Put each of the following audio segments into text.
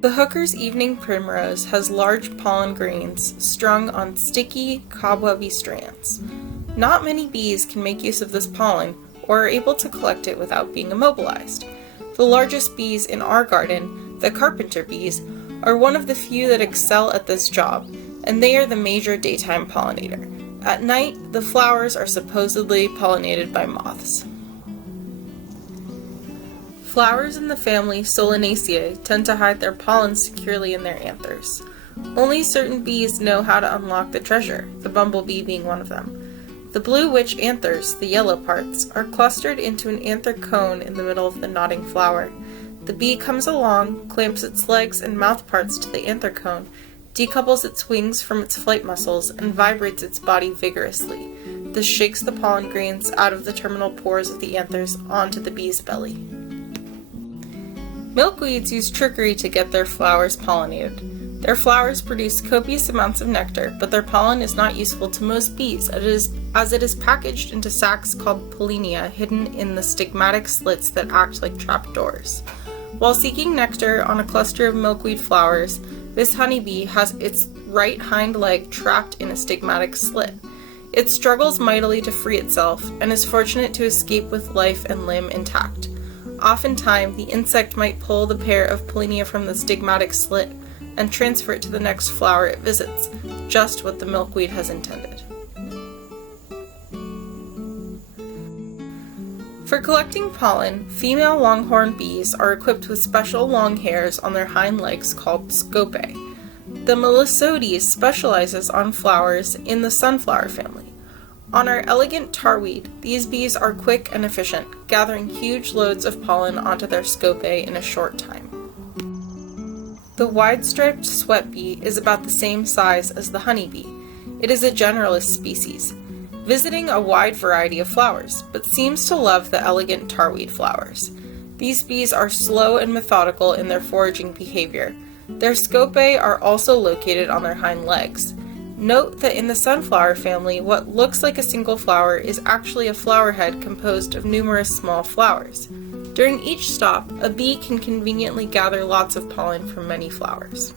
The hooker's evening primrose has large pollen grains strung on sticky, cobwebby strands. Not many bees can make use of this pollen or are able to collect it without being immobilized. The largest bees in our garden, the carpenter bees, are one of the few that excel at this job, and they are the major daytime pollinator. At night, the flowers are supposedly pollinated by moths. Flowers in the family Solanaceae tend to hide their pollen securely in their anthers. Only certain bees know how to unlock the treasure, the bumblebee being one of them. The blue witch anthers, the yellow parts, are clustered into an anther cone in the middle of the nodding flower. The bee comes along, clamps its legs and mouth parts to the anther cone, decouples its wings from its flight muscles, and vibrates its body vigorously. This shakes the pollen grains out of the terminal pores of the anthers onto the bee's belly. Milkweeds use trickery to get their flowers pollinated. Their flowers produce copious amounts of nectar, but their pollen is not useful to most bees as it is packaged into sacs called pollinia hidden in the stigmatic slits that act like trapdoors. While seeking nectar on a cluster of milkweed flowers, this honeybee has its right hind leg trapped in a stigmatic slit. It struggles mightily to free itself and is fortunate to escape with life and limb intact. Oftentimes, the insect might pull the pair of pollinia from the stigmatic slit and transfer it to the next flower it visits, just what the milkweed has intended. For collecting pollen, female longhorn bees are equipped with special long hairs on their hind legs called scopae. The Melissodes specializes on flowers in the sunflower family. On our elegant tarweed, these bees are quick and efficient, gathering huge loads of pollen onto their scopae in a short time. The wide-striped sweat bee is about the same size as the honeybee. It is a generalist species, visiting a wide variety of flowers, but seems to love the elegant tarweed flowers. These bees are slow and methodical in their foraging behavior. Their scopae are also located on their hind legs. Note that in the sunflower family, what looks like a single flower is actually a flower head composed of numerous small flowers. During each stop, a bee can conveniently gather lots of pollen from many flowers.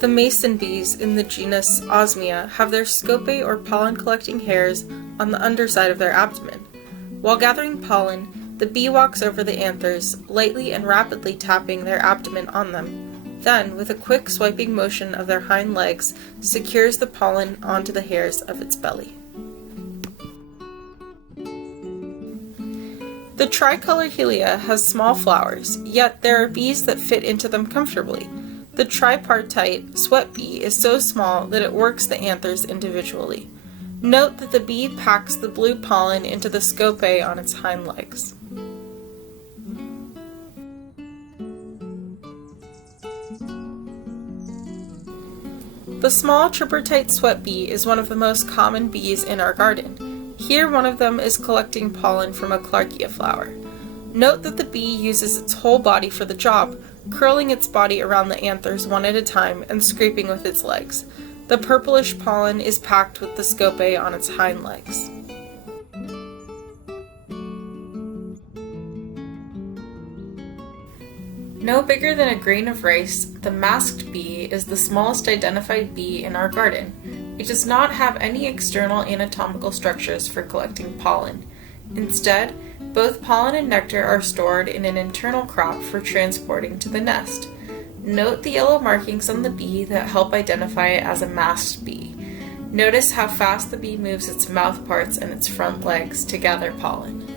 The mason bees in the genus Osmia have their scopae or pollen-collecting hairs on the underside of their abdomen. While gathering pollen, the bee walks over the anthers, lightly and rapidly tapping their abdomen on them. Then, with a quick swiping motion of their hind legs, secures the pollen onto the hairs of its belly. The tricolor helia has small flowers, yet there are bees that fit into them comfortably. The tripartite sweat bee is so small that it works the anthers individually. Note that the bee packs the blue pollen into the scopae on its hind legs. The small tripartite sweat bee is one of the most common bees in our garden. Here one of them is collecting pollen from a Clarkia flower. Note that the bee uses its whole body for the job, curling its body around the anthers one at a time and scraping with its legs. The purplish pollen is packed with the scopae on its hind legs. No bigger than a grain of rice, the masked bee is the smallest identified bee in our garden. It does not have any external anatomical structures for collecting pollen. Instead, both pollen and nectar are stored in an internal crop for transporting to the nest. Note the yellow markings on the bee that help identify it as a masked bee. Notice how fast the bee moves its mouth parts and its front legs to gather pollen.